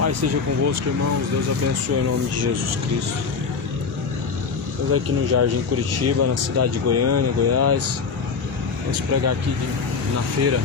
Pai seja convosco, irmãos. Deus abençoe em nome de Jesus Cristo. Estamos aqui no Jardim Curitiba, na cidade de Goiânia, Goiás. Vamos pregar aqui na feira.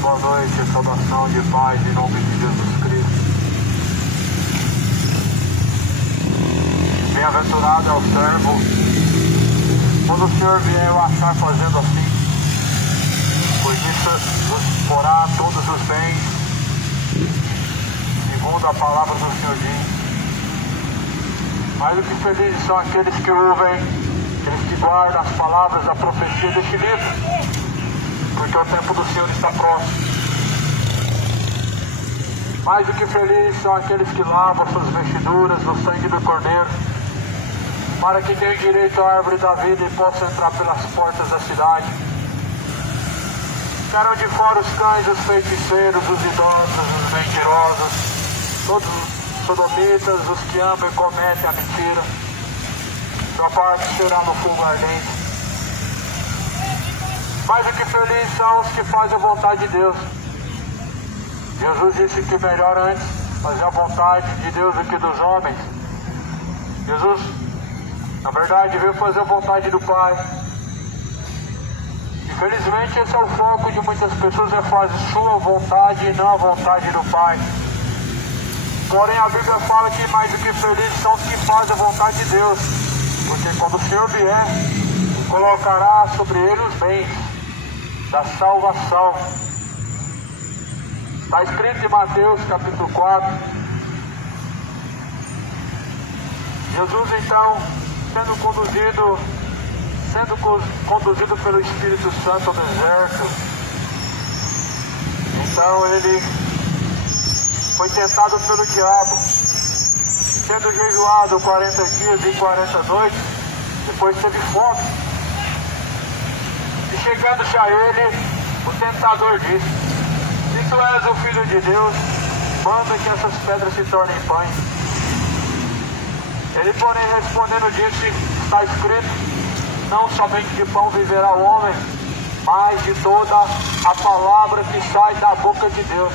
Boa noite, saudação de paz em nome de Jesus Cristo. Bem-aventurado é o servo quando o Senhor vier o achar fazendo assim, pois isso vos porá todos os bens, segundo a palavra do Senhor diz. Mais do que felizes são aqueles que ouvem, aqueles que guardam as palavras da profecia deste livro, porque o tempo do Senhor está próximo. Mais do que felizes são aqueles que lavam suas vestiduras no sangue do Cordeiro, para que tenham direito à árvore da vida e possam entrar pelas portas da cidade. Ficaram de fora os cães, os feiticeiros, os idólatras, os mentirosos, todos sodomitas, os que amam e cometem a mentira. Sua parte será no fogo ardente. Mais do que felizes são os que fazem a vontade de Deus. Jesus disse que melhor antes fazer a vontade de Deus do que dos homens. Jesus, na verdade, veio fazer a vontade do Pai. Infelizmente, esse é o foco de muitas pessoas, é fazer sua vontade e não a vontade do Pai. Porém, a Bíblia fala que mais do que felizes são os que fazem a vontade de Deus. Porque quando o Senhor vier, colocará sobre ele os bens da salvação. Está escrito em Mateus capítulo 4. Jesus então sendo conduzido pelo Espírito Santo ao deserto. Então ele foi tentado pelo diabo, sendo jejuado 40 dias e 40 noites, depois teve fome. E chegando-se a ele, o tentador disse: se tu és o Filho de Deus, manda que essas pedras se tornem pães. Ele, porém, respondendo, disse: está escrito, não somente de pão viverá o homem, mas de toda a palavra que sai da boca de Deus.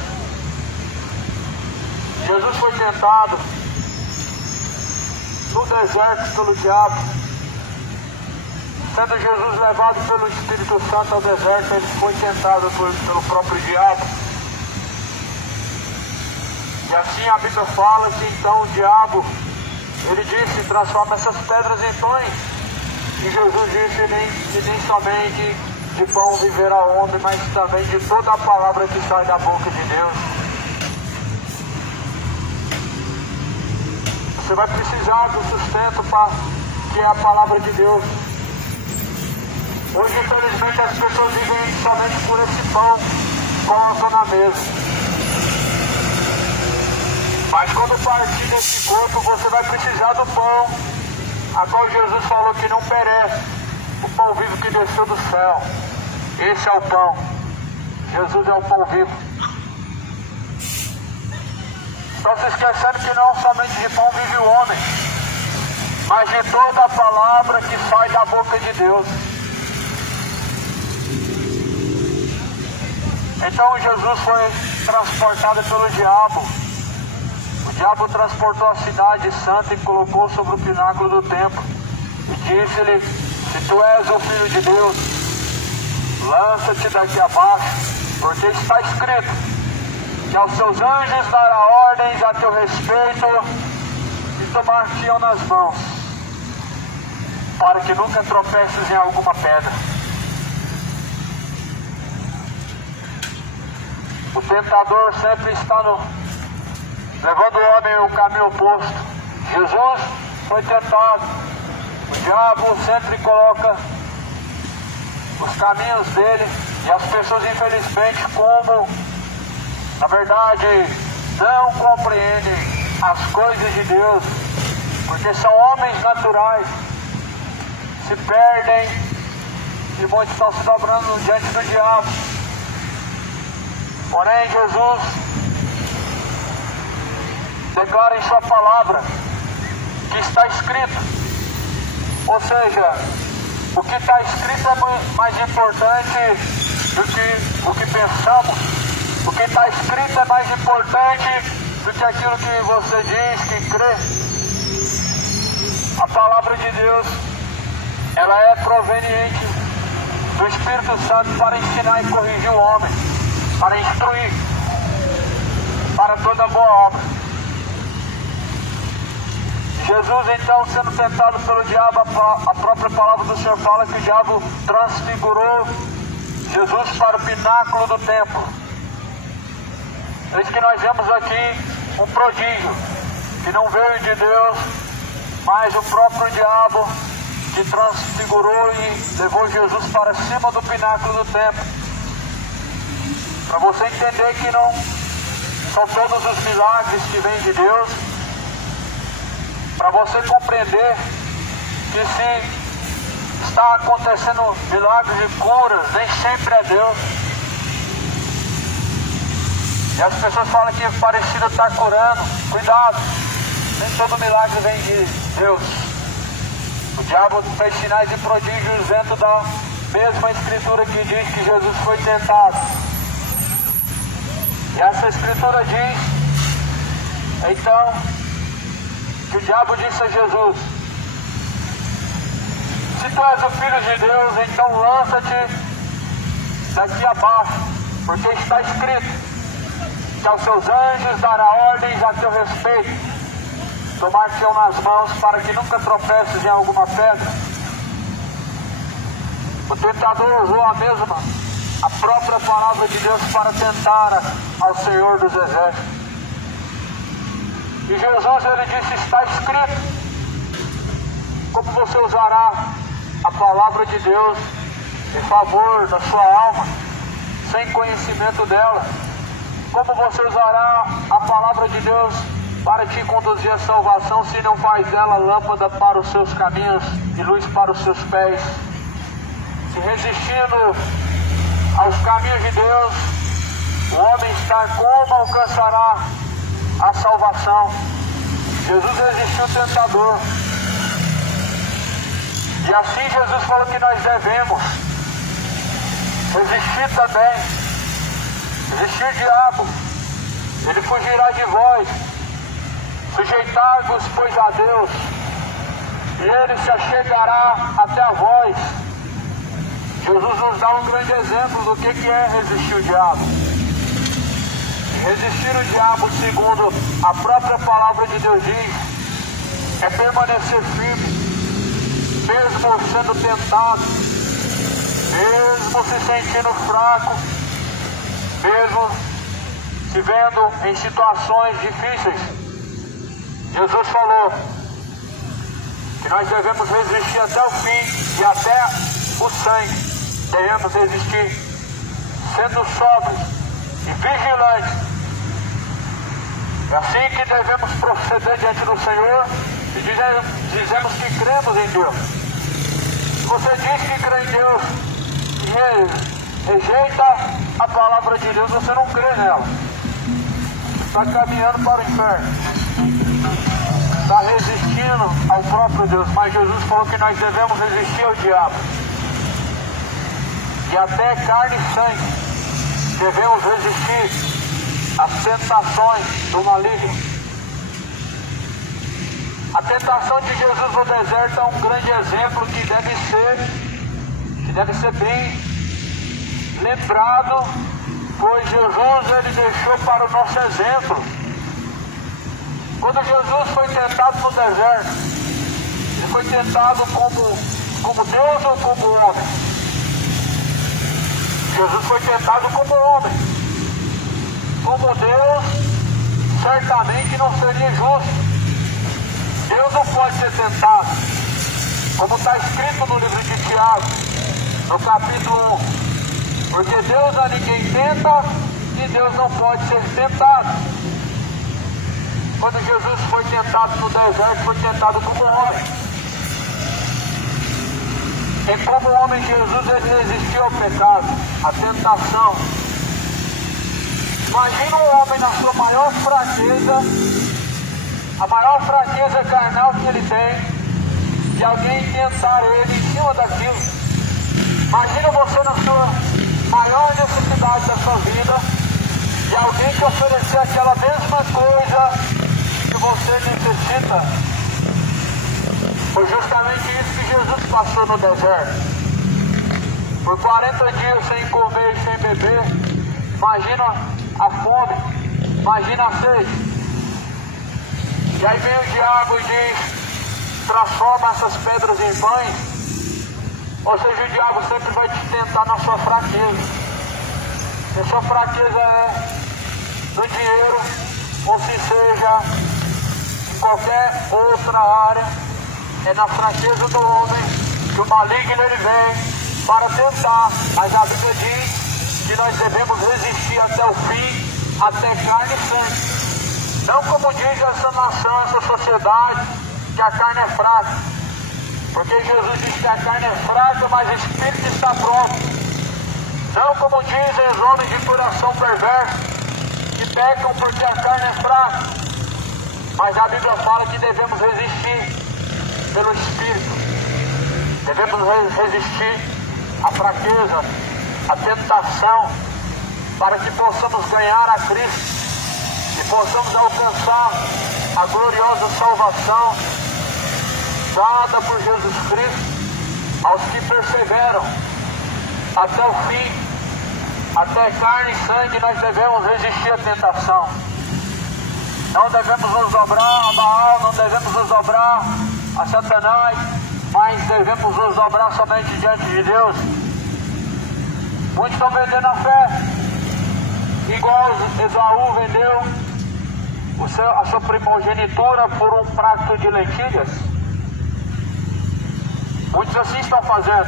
Jesus foi tentado no deserto pelo diabo. Sendo Jesus levado pelo Espírito Santo ao deserto, ele foi tentado pelo próprio diabo. E assim a Bíblia fala que então o diabo, ele disse: transforma essas pedras em pães. E Jesus disse: que nem somente de pão viverá o homem, mas também de toda a palavra que sai da boca de Deus. Você vai precisar do sustento que é a palavra de Deus. Hoje, infelizmente, as pessoas vivem somente por esse pão que colocam na mesa. Mas quando partir desse corpo, você vai precisar do pão, a qual Jesus falou que não perece, o pão vivo que desceu do céu. Esse é o pão. Jesus é o pão vivo. Estão se esquecendo que não somente de pão vive o homem, mas de toda a palavra que sai da boca de Deus. Então Jesus foi transportado pelo diabo. O diabo transportou a cidade santa e colocou sobre o pináculo do templo. E disse-lhe: se tu és o Filho de Deus, lança-te daqui abaixo, porque está escrito que aos seus anjos dará ordens a teu respeito e tomar-te-ão nas mãos, para que nunca tropeces em alguma pedra. O tentador sempre está levando o homem ao caminho oposto. Jesus foi tentado. O diabo sempre coloca os caminhos dele, e as pessoas, infelizmente, como na verdade não compreendem as coisas de Deus, porque são homens naturais, se perdem e muitos estão se dobrando diante do diabo. Porém, Jesus declara em sua palavra que está escrito. Ou seja, o que está escrito é mais importante do que o que pensamos. O que está escrito é mais importante do que aquilo que você diz, que crê. A palavra de Deus, ela é proveniente do Espírito Santo para ensinar e corrigir o homem, para instruir, para toda boa obra. Jesus, então, sendo tentado pelo diabo, a própria palavra do Senhor fala que o diabo transfigurou Jesus para o pináculo do templo. É isso que nós vemos aqui, um prodígio, que não veio de Deus, mas o próprio diabo que transfigurou e levou Jesus para cima do pináculo do templo. Para você entender que não são todos os milagres que vêm de Deus, para você compreender que se está acontecendo milagres e curas, nem sempre é Deus. E as pessoas falam que é parecido estar curando. Cuidado, nem todo milagre vem de Deus. O diabo fez sinais e prodígios dentro da mesma escritura que diz que Jesus foi tentado. E essa escritura diz, então, que o diabo disse a Jesus: se tu és o Filho de Deus, então lança-te daqui abaixo, porque está escrito que aos seus anjos dará ordens a teu respeito, tomar-te-ão nas mãos para que nunca tropeces em alguma pedra. O tentador usou a própria palavra de Deus para tentar ao Senhor dos Exércitos. E Jesus, ele disse: está escrito. Como você usará a palavra de Deus em favor da sua alma, sem conhecimento dela? Como você usará a palavra de Deus para te conduzir à salvação, se não faz dela lâmpada para os seus caminhos e luz para os seus pés? Se resistindo aos caminhos de Deus, o homem está, como alcançará a salvação? Jesus resistiu ao tentador. E assim Jesus falou que nós devemos resistir também. Resistir o diabo, ele fugirá de vós. Sujeitai-vos, pois, a Deus, e ele se achegará até a vós. Jesus nos dá um grande exemplo do que é resistir o diabo. Resistir o diabo, segundo a própria palavra de Deus diz, é permanecer firme, mesmo sendo tentado, mesmo se sentindo fraco, mesmo se vendo em situações difíceis. Jesus falou que nós devemos resistir até o fim e até o sangue. Devemos resistir sendo sóbrios e vigilantes. É assim que devemos proceder diante do Senhor e dizemos que cremos em Deus. Se você diz que crê em Deus e rejeita a palavra de Deus, você não crê nela. Está caminhando para o inferno. Está resistindo ao próprio Deus. Mas Jesus falou que nós devemos resistir ao diabo. E até carne e sangue devemos resistir às tentações do maligno. A tentação de Jesus no deserto é um grande exemplo que deve ser bem lembrado, pois Jesus, ele deixou para o nosso exemplo. Quando Jesus foi tentado no deserto, ele foi tentado como Deus ou como homem? Jesus foi tentado como homem. Como Deus, certamente não seria justo. Deus não pode ser tentado, como está escrito no livro de Tiago, no capítulo 1. Porque Deus a ninguém tenta e Deus não pode ser tentado. Quando Jesus foi tentado no deserto, foi tentado como homem. E como homem, Jesus, ele resistiu ao pecado, à tentação. Imagina um homem na sua maior fraqueza, a maior fraqueza carnal que ele tem, e alguém tentar ele em cima daquilo. Imagina você na sua maior necessidade da sua vida, e alguém te oferecer aquela mesma coisa que você necessita. Foi justamente isso que Jesus passou no deserto. Por 40 dias sem comer e sem beber. Imagina a fome, imagina a sede. E aí vem o diabo e diz: transforma essas pedras em pães. Ou seja, o diabo sempre vai te tentar na sua fraqueza. Se a sua fraqueza é no dinheiro, ou se seja em qualquer outra área, é na fraqueza do homem que o maligno ele vem para tentar. Mas a Bíblia diz que nós devemos resistir até o fim, até carne e sangue. Não como diz essa nação, essa sociedade, que a carne é fraca. Porque Jesus disse que a carne é fraca, mas o espírito está pronto. Não como dizem os homens de coração perverso, que pecam porque a carne é fraca. Mas a Bíblia fala que devemos resistir pelo Espírito. Devemos resistir à fraqueza, à tentação, para que possamos ganhar a Cristo e possamos alcançar a gloriosa salvação dada por Jesus Cristo aos que perseveram até o fim. Até carne e sangue nós devemos resistir à tentação. Não devemos nos dobrar a Baal, não devemos nos dobrar a Satanás, mas devemos nos dobrar somente diante de Deus. Muitos estão vendendo a fé, igual Esaú vendeu a sua primogenitura por um prato de lentilhas. Muitos assim estão fazendo.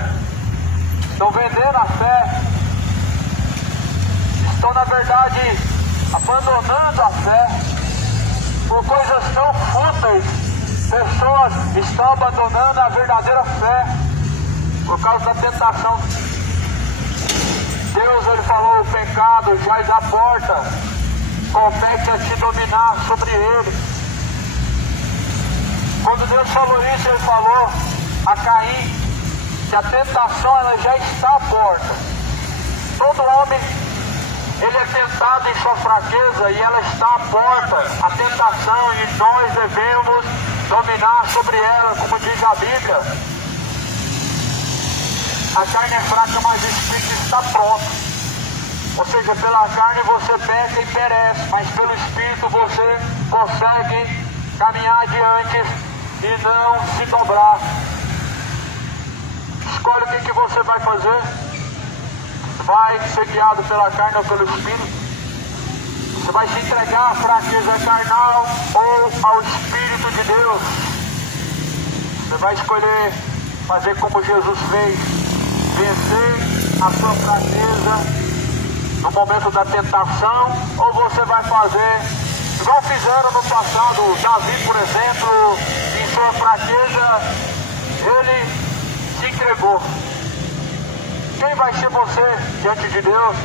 Estão vendendo a fé. Estão, na verdade, abandonando a fé por coisas tão fúteis. Pessoas estão abandonando a verdadeira fé por causa da tentação. Deus, ele falou: o pecado jaz à porta, compete a te dominar sobre ele. Quando Deus falou isso, ele falou a Caim que a tentação ela já está à porta. Todo homem, ele é tentado em sua fraqueza e ela está à porta, a tentação, e nós devemos dominar sobre ela, como diz a Bíblia. A carne é fraca, mas o Espírito está pronto. Ou seja, pela carne você peca e perece, mas pelo Espírito você consegue caminhar adiante e não se dobrar. Escolhe o que você vai fazer. Vai ser guiado pela carne ou pelo Espírito? Você vai se entregar à fraqueza carnal ou ao Espírito de Deus? Você vai escolher fazer como Jesus fez, vencer a sua fraqueza no momento da tentação, ou você vai fazer igual fizeram no passado? Davi, por exemplo, em sua fraqueza, ele se entregou. Quem vai ser você diante de Deus?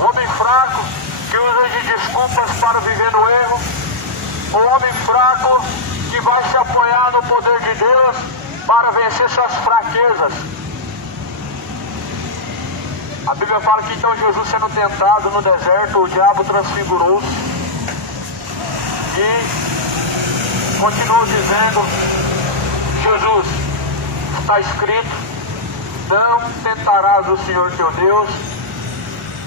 Um homem fraco que usa de desculpas para viver no erro? Um homem fraco que vai se apoiar no poder de Deus para vencer suas fraquezas? A Bíblia fala que então Jesus, sendo tentado no deserto, o diabo transfigurou e continuou dizendo: Jesus, está escrito, não tentarás o Senhor teu Deus.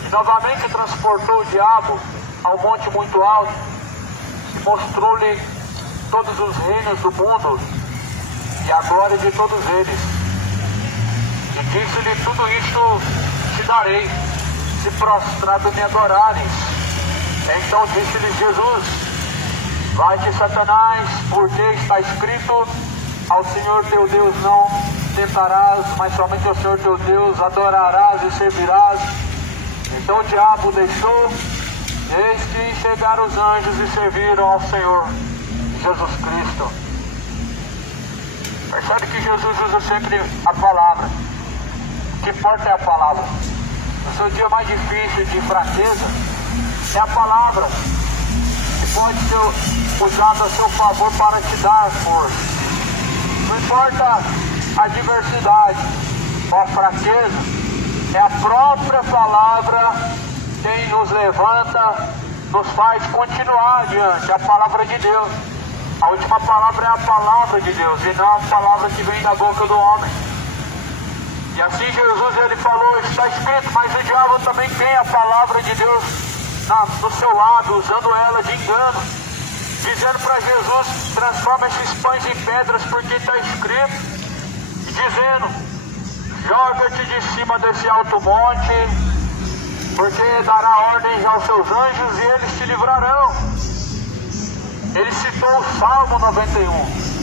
E novamente transportou o diabo ao monte muito alto e mostrou-lhe todos os reinos do mundo e a glória de todos eles. E disse-lhe: tudo isto te darei, se prostrado me adorares. Então disse-lhe Jesus: vai-te, Satanás, porque está escrito, ao Senhor teu Deus não tentarás, mas somente ao Senhor teu Deus adorarás e servirás. Então o diabo deixou, eis que chegaram os anjos e serviram ao Senhor Jesus Cristo. Percebe que Jesus usa sempre a palavra. O que importa é a palavra. No seu dia mais difícil de fraqueza, é a palavra que pode ser usada a seu favor para te dar força. Não importa a adversidade ou a fraqueza, é a própria palavra quem nos levanta, nos faz continuar adiante. A palavra de Deus. A última palavra é a palavra de Deus e não a palavra que vem da boca do homem. E assim Jesus, ele falou: está escrito, mas o diabo também tem a palavra de Deus no seu lado, usando ela de engano, dizendo para Jesus: transforma esses pães em pedras, porque está escrito, e dizendo: joga-te de cima desse alto monte, porque dará ordens aos seus anjos e eles te livrarão. Ele citou o Salmo 91.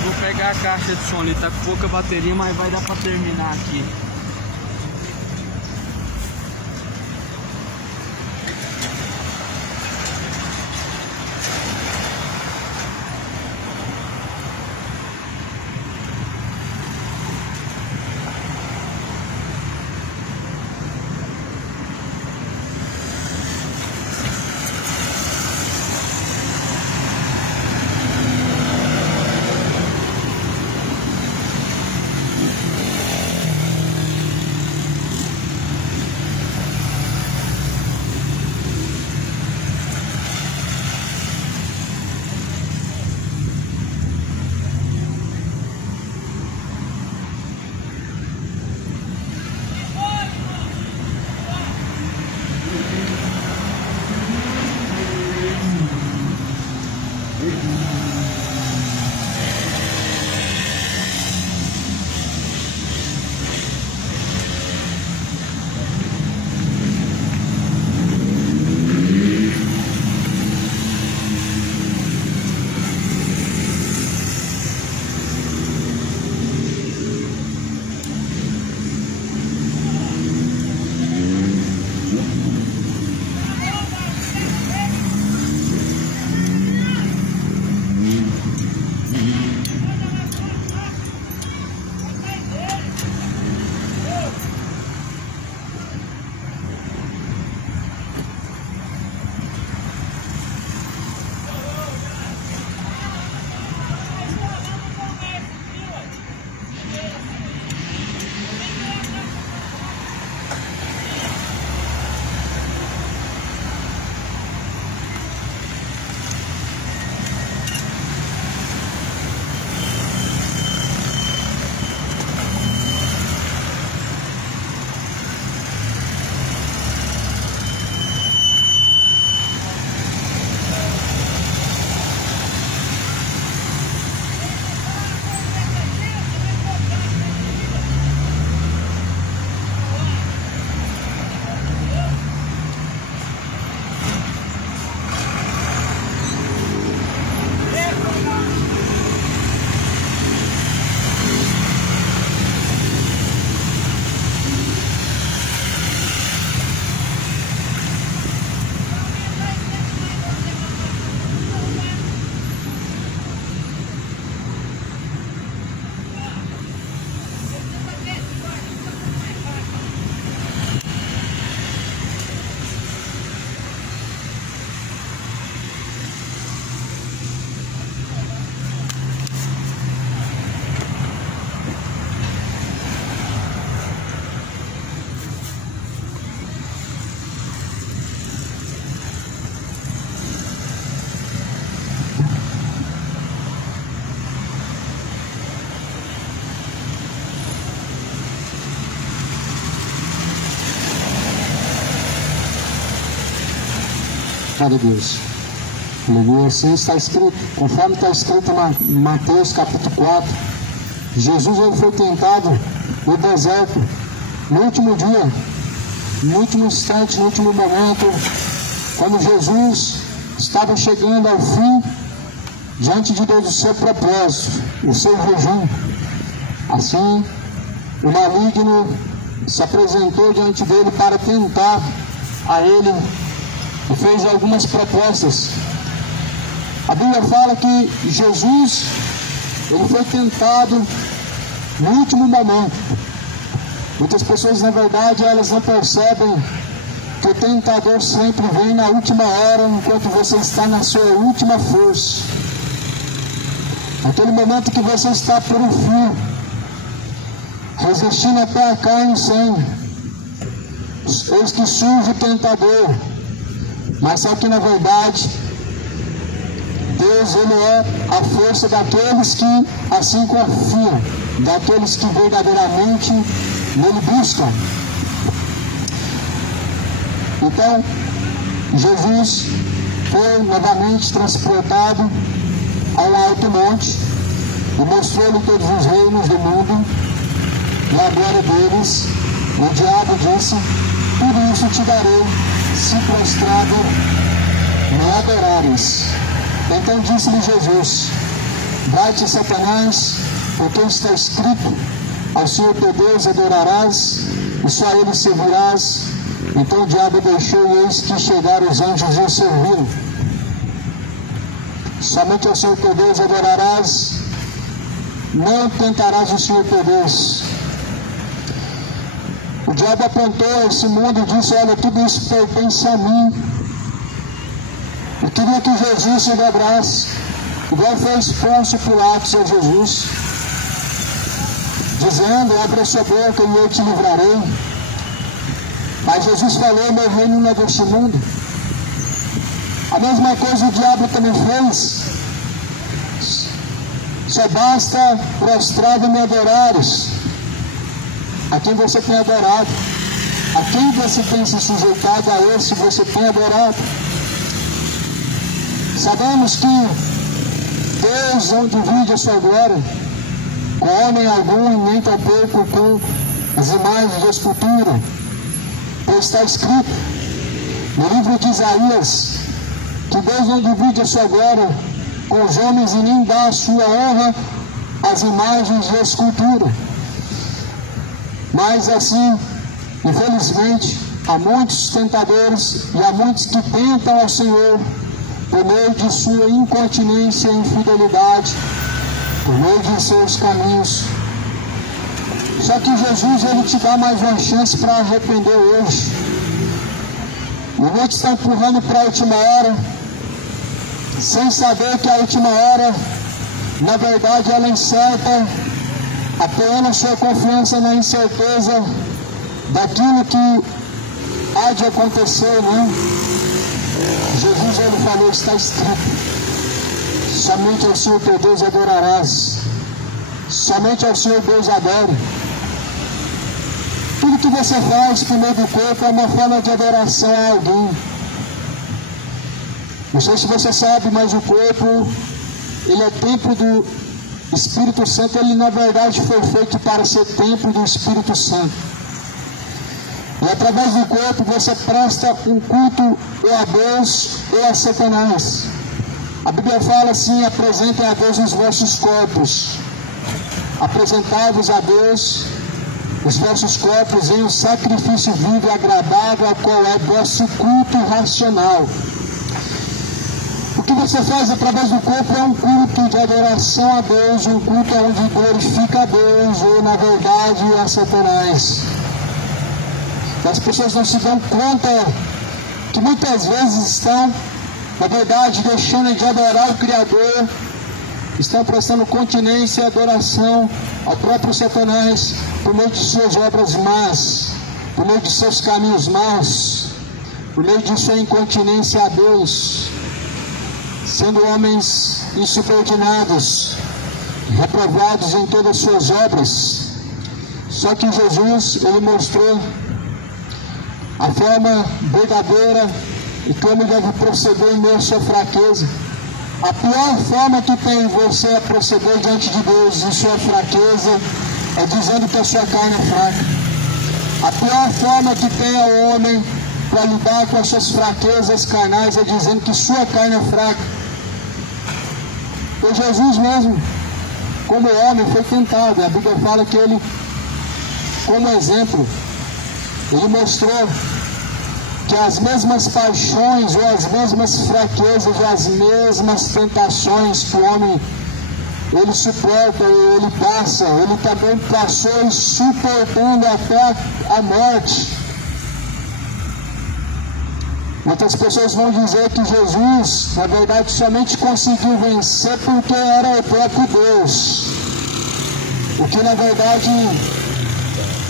Vou pegar a caixa de som ali, tá com pouca bateria, mas vai dar pra terminar aqui. Glória a Deus. Aleluia. Assim está escrito, conforme está escrito em Mateus capítulo 4, Jesus ele foi tentado no deserto, no último dia, no último instante, no último momento, quando Jesus estava chegando ao fim, diante de Deus, o seu propósito, o seu jejum. Assim, o maligno se apresentou diante dele para tentar a ele e fez algumas propostas. A Bíblia fala que Jesus ele foi tentado no último momento. Muitas pessoas, na verdade, elas não percebem que o tentador sempre vem na última hora, enquanto você está na sua última força. Naquele momento que você está por um fio, resistindo até a carne e sangue, eis que surge o tentador. Mas só que na verdade Deus ele é a força daqueles que assim confiam, daqueles que verdadeiramente nele buscam. Então Jesus foi novamente transportado ao alto monte e mostrou-lhe todos os reinos do mundo e a glória deles. O diabo disse: por isso te darei, se prostrado me adorares. Então disse-lhe Jesus: vai-te, Satanás, porque está escrito: ao Senhor teu Deus adorarás e só a ele servirás. Então o diabo deixou, e eis que chegaram os anjos e o serviram. Somente ao Senhor teu Deus adorarás, não tentarás o Senhor teu Deus. O diabo apontou esse mundo e disse: olha, tudo isso pertence a mim. Eu queria que Jesus se dobrasse, igual fez Pôncio Pilatos a Jesus, dizendo: abre a sua boca e eu te livrarei. Mas Jesus falou: meu reino não é deste mundo. A mesma coisa o diabo também fez. Só basta prostrado me adorares. A quem você tem adorado? A quem você tem se sujeitado? A esse você tem adorado? Sabemos que Deus não divide a sua glória com homem algum, nem tampouco com as imagens de escultura. Pois está escrito no livro de Isaías que Deus não divide a sua glória com os homens e nem dá a sua honra às imagens de escultura. Mas assim, infelizmente, há muitos tentadores e há muitos que tentam ao Senhor por meio de sua incontinência e infidelidade, por meio de seus caminhos. Só que Jesus ele te dá mais uma chance para arrepender hoje. E muitos estão empurrando para a última hora, sem saber que a última hora, na verdade, ela é incerta, apoiando a sua confiança na incerteza daquilo que há de acontecer, né? Jesus ele falou: está escrito, somente ao Senhor teu Deus adorarás, somente ao Senhor Deus adore. Tudo que você faz por meio do corpo é uma forma de adoração a alguém. Não sei se você sabe, mas o corpo ele é templo do Espírito Santo. Ele na verdade foi feito para ser templo do Espírito Santo. E através do corpo você presta um culto ou a Deus ou a Satanás. A Bíblia fala assim: apresentem a Deus os vossos corpos, apresentai-vos a Deus os vossos corpos em um sacrifício vivo e agradável, ao qual é vosso culto racional. O que você faz através do corpo é um culto de adoração a Deus, um culto onde glorifica a Deus ou na verdade a Satanás. As pessoas não se dão conta que muitas vezes estão, na verdade, deixando de adorar o Criador, estão prestando continência e adoração ao próprio Satanás por meio de suas obras más, por meio de seus caminhos maus, por meio de sua incontinência a Deus, sendo homens insubordinados, reprovados em todas as suas obras. Só que Jesus, ele mostrou a forma verdadeira e como deve proceder em meio à sua fraqueza. A pior forma que tem você a proceder diante de Deus em sua fraqueza é dizendo que a sua carne é fraca. A pior forma que tem ao homem para lidar com as suas fraquezas carnais é dizendo que sua carne é fraca. Pois Jesus mesmo, como homem, foi tentado. A Bíblia fala que ele, como exemplo, ele mostrou que as mesmas paixões, ou as mesmas fraquezas, ou as mesmas tentações que o homem, ele suporta, ele passa, ele também passou suportando até a morte. Muitas pessoas vão dizer que Jesus, na verdade, somente conseguiu vencer porque era o próprio Deus. O que, na verdade,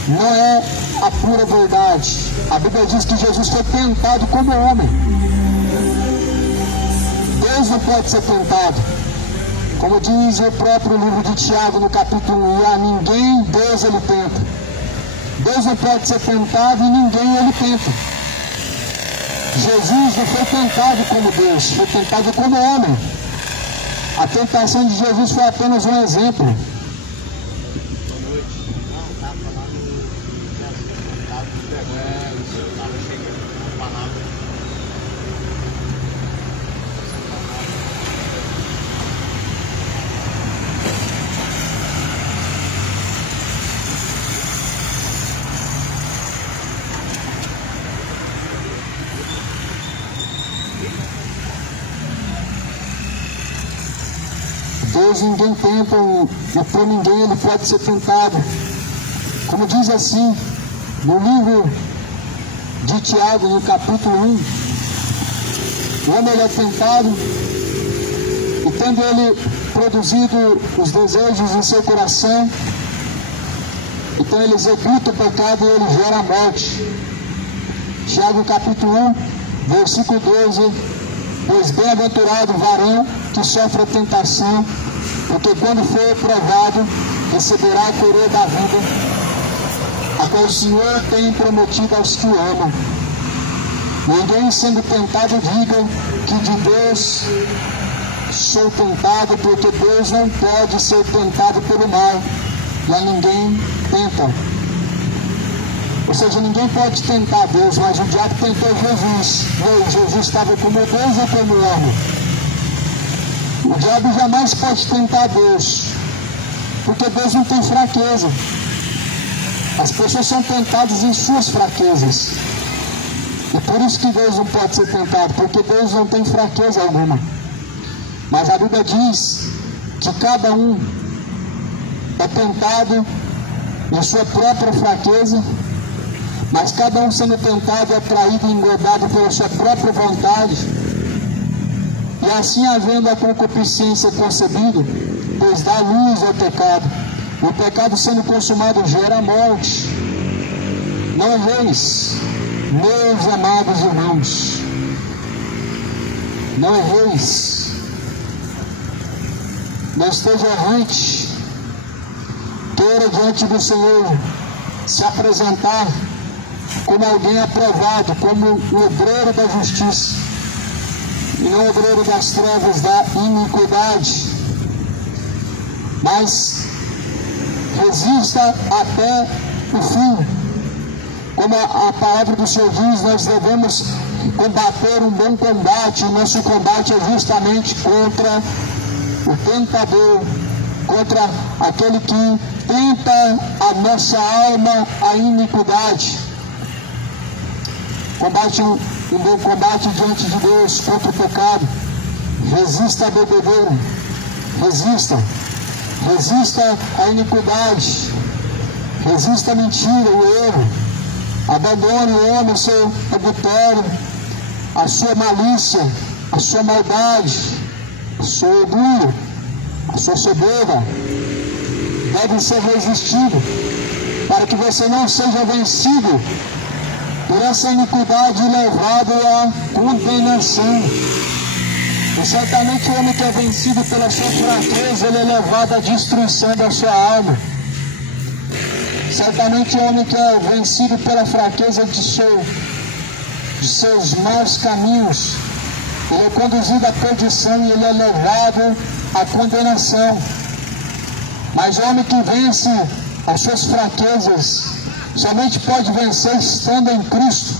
não é a pura verdade. A Bíblia diz que Jesus foi tentado como homem. Deus não pode ser tentado. Como diz o próprio livro de Tiago, no capítulo 1, a ninguém Deus ele tenta. Deus não pode ser tentado e ninguém ele tenta. Jesus não foi tentado como Deus, foi tentado como homem. A tentação de Jesus foi apenas um exemplo. Deus ninguém tenta e por ninguém ele pode ser tentado. Como diz assim no livro de Tiago, no capítulo 1, o homem ele é tentado e tendo ele produzido os desejos em seu coração, então ele executa o pecado e ele gera a morte. Tiago capítulo 1, versículo 12: pois bem-aventurado o varão que sofre a tentação, porque quando for provado, receberá a coroa da vida, a qual o Senhor tem prometido aos que o amam. Ninguém sendo tentado diga que de Deus sou tentado, porque Deus não pode ser tentado pelo mal, e a ninguém tenta. Ou seja, ninguém pode tentar Deus, mas o diabo tentou Jesus. Jesus estava como Deus ou como homem? O diabo jamais pode tentar Deus, porque Deus não tem fraqueza. As pessoas são tentadas em suas fraquezas. E por isso que Deus não pode ser tentado, porque Deus não tem fraqueza alguma. Mas a Bíblia diz que cada um é tentado em sua própria fraqueza, mas cada um sendo tentado é traído e engodado pela sua própria vontade. E assim, havendo a concupiscência concebida, pois dá luz ao pecado. O pecado sendo consumado gera a morte. Não erreis, meus amados irmãos. Não erreis. Não esteja errante. Queira diante do Senhor se apresentar como alguém aprovado, como o obreiro da justiça, e não o obreiro das trevas, da iniquidade. Mas resista até o fim. Como a palavra do Senhor diz, nós devemos combater um bom combate. O nosso combate é justamente contra o tentador, contra aquele que tenta a nossa alma, a iniquidade. Combate um bom combate diante de Deus contra o pecado. Resista a bebedeira. Resista. Resista à iniquidade. Resista a mentira, o erro. Abandone o homem, o seu adultério, a sua malícia, a sua maldade, o seu orgulho, a sua soberba. Deve ser resistido para que você não seja vencido por essa iniquidade levado à condenação. E certamente o homem que é vencido pela sua fraqueza, ele é levado à destruição da sua alma. Certamente o homem que é vencido pela fraqueza de seu de seus maus caminhos. Ele é conduzido à perdição e ele é levado à condenação. Mas o homem que vence as suas fraquezas somente pode vencer estando em Cristo.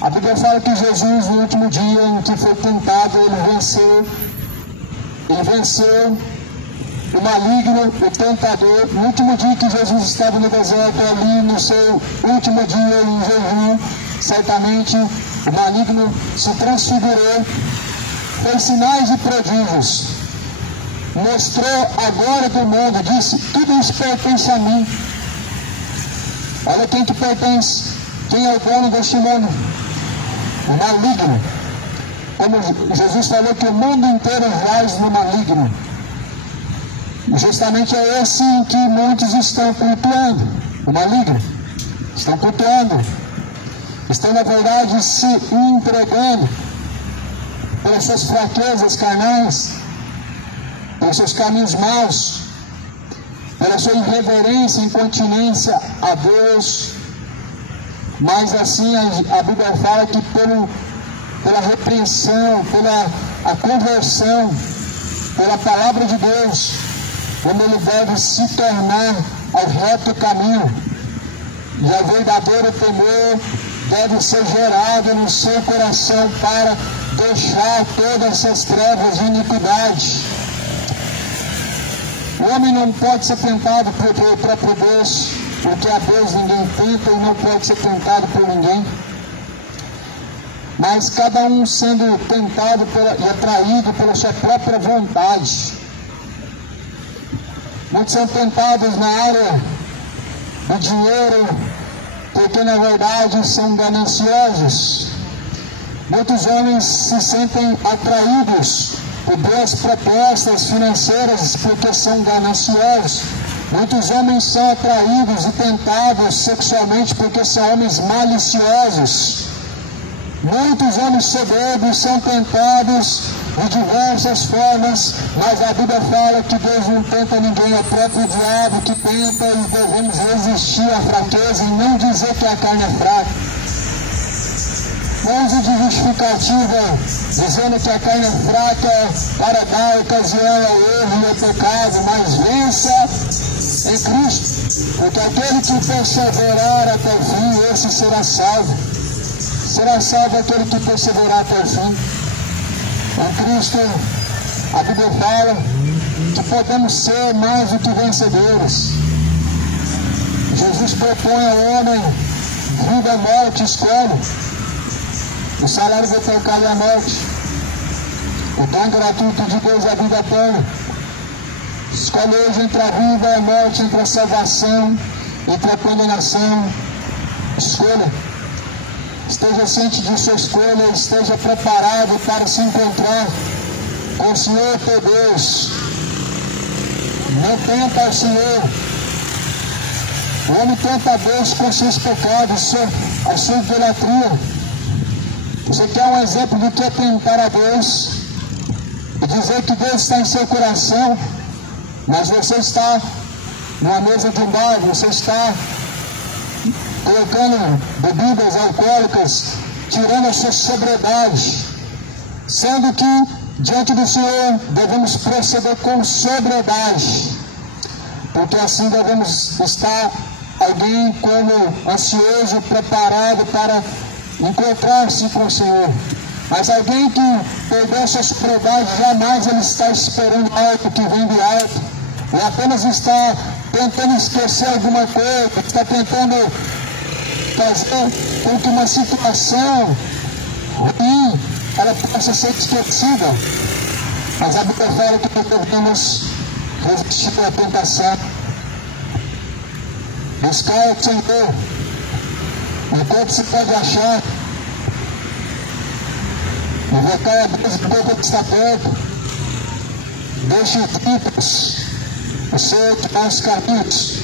A Bíblia fala que Jesus, no último dia em que foi tentado, ele venceu o maligno, o tentador. No último dia que Jesus estava no deserto, ali no seu último dia em jejum, certamente o maligno se transfigurou, fez sinais e prodígios, mostrou a glória do mundo, disse: tudo isso pertence a mim. Olha quem que pertence, quem é o dono deste mundo? O maligno. Como Jesus falou que o mundo inteiro jaz no maligno. Justamente é esse em que muitos estão cultuando, o maligno. Estão cultuando. Estão, na verdade, se entregando pelas suas fraquezas carnais, pelos seus caminhos maus, pela sua irreverência e incontinência a Deus. Mas assim a Bíblia fala que pela repreensão, pela a conversão, pela palavra de Deus, como ele deve se tornar ao reto caminho, e o verdadeiro temor deve ser gerado no seu coração para deixar todas essas trevas de iniquidade. O homem não pode ser tentado pelo próprio Deus, porque a Deus ninguém tenta e não pode ser tentado por ninguém. Mas cada um sendo tentado e atraído pela sua própria vontade. Muitos são tentados na área do dinheiro, porque na verdade são gananciosos. Muitos homens se sentem atraídos por boas propostas financeiras porque são gananciosos. Muitos homens são atraídos e tentados sexualmente porque são homens maliciosos. Muitos homens soberbos são tentados de diversas formas, mas a Bíblia fala que Deus não tenta ninguém, é o próprio diabo que tenta, e devemos resistir à fraqueza e não dizer que a carne é fraca. Não use de justificativa dizendo que a carne é fraca para dar ocasião ao erro e ao pecado, mas vença em Cristo, porque aquele que perseverar até o fim, esse será salvo. Será salvo aquele que perseverar até o fim. Em Cristo, a Bíblia fala que podemos ser mais do que vencedores. Jesus propõe ao homem vida, morte, escolha. O salário do pecado é a morte. O dom gratuito de Deus é a vida eterna. Escolhe hoje entre a vida e a morte, entre a salvação, entre a condenação. Escolha. Esteja ciente de sua escolha, esteja preparado para se encontrar com o Senhor teu Deus. Não tenta o Senhor. O homem tenta a Deus com seus pecados, a sua idolatria. Você quer um exemplo do que é tentar a Deus e dizer que Deus está em seu coração, mas você está numa mesa de um bar, você está colocando bebidas alcoólicas, tirando a sua sobriedade, sendo que diante do Senhor devemos proceder com sobriedade, porque assim devemos estar alguém como ansioso, preparado para encontrar-se com o Senhor. Mas alguém que perdeu sua sobriedade, jamais ele está esperando algo que vem do alto, e apenas está tentando esquecer alguma coisa, está tentando fazer com que uma situação ruim ela possa ser esquecida. Mas a Bíblia fala que devemos resistir à tentação, buscar o Senhor enquanto se pode achar, invocar a Deus enquanto Ele está perto. Deixe ímpios o Senhor de maus caminhos,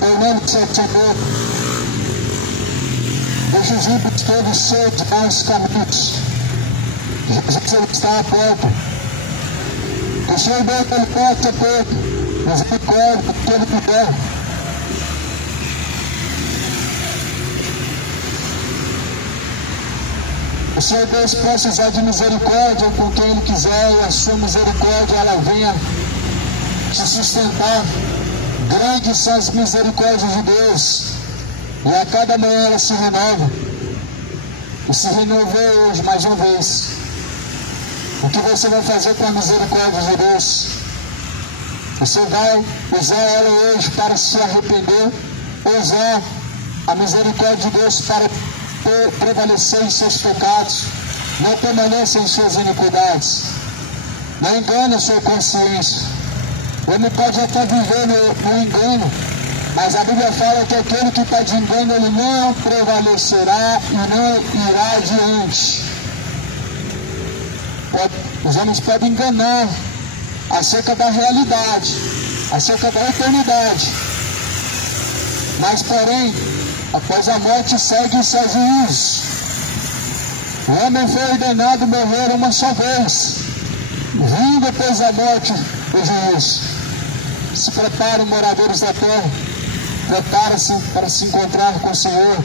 tornando-se ao Senhor. Deixe os ímpios todos ser de maus caminhos. Jesus ele está à porta. O Senhor Deus ele pode ser perto, misericórdia que Ele puder. O Senhor Deus possa usar de misericórdia com quem Ele quiser, e a sua misericórdia ela venha te sustentar. Grandes são as misericórdias de Deus, e a cada manhã ela se renova. E se renovou hoje mais uma vez. O que você vai fazer com a misericórdia de Deus? Você vai usar ela hoje para se arrepender, ou usar a misericórdia de Deus para prevalecer em seus pecados? Não permaneça em suas iniquidades. Não engane a sua consciência. O homem pode até viver no engano, mas a Bíblia fala que aquele que está de engano, ele não prevalecerá e não irá adiante. Os homens podem enganar acerca da realidade, acerca da eternidade, mas porém, após a morte segue o seu juízo. O homem foi ordenado morrer uma só vez, vindo depois da morte o juízo. Se preparem, moradores da terra, prepara-se para se encontrar com o Senhor.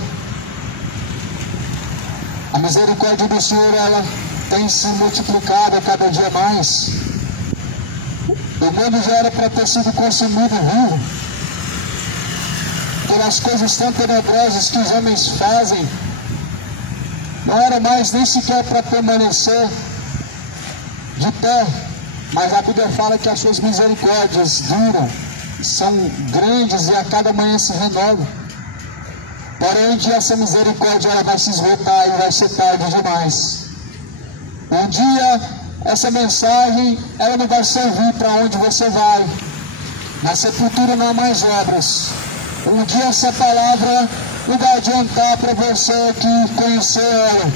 A misericórdia do Senhor, ela tem se multiplicado a cada dia mais. O mundo já era para ter sido consumido vivo pelas coisas tão tenebrosas que os homens fazem. Não era mais nem sequer para permanecer de pé, mas a Bíblia fala que as suas misericórdias duram, são grandes e a cada manhã se renovam. Porém, um dia essa misericórdia ela vai se esgotar e vai ser tarde demais. Um dia essa mensagem ela não vai servir para onde você vai. Na sepultura não há mais obras. Um dia essa palavra não vai adiantar para você que conheceu ela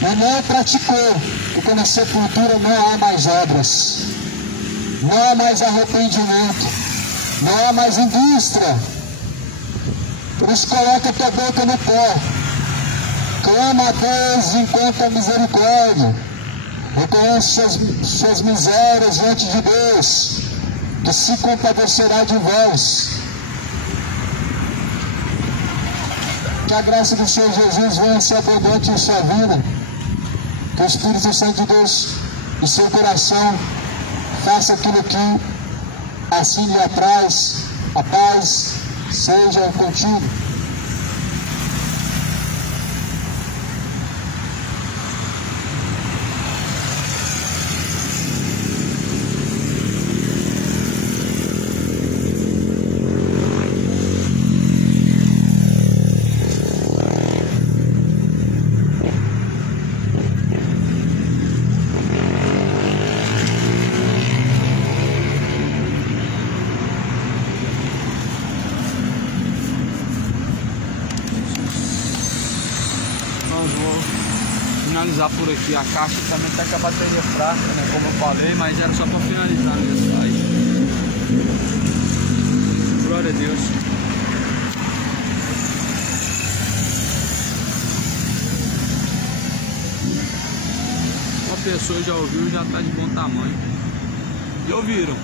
e não praticou, porque na sepultura não há mais obras, não há mais arrependimento, não há mais indústria. Por isso coloca a tua boca no pó, clama a Deus enquanto a misericórdia, reconhece suas misérias diante de Deus, que se compadecerá de vós. Que a graça do Senhor Jesus venha ser abundante em sua vida. Que o Espírito Santo de Deus, em seu coração, faça aquilo que assim lhe apraz. A paz seja contigo. Finalizar por aqui. A caixa também está com a bateria fraca, né? Como eu falei, mas era só para finalizar a mensagem. Glória a Deus. Uma pessoa já ouviu, já está de bom tamanho. E ouviram?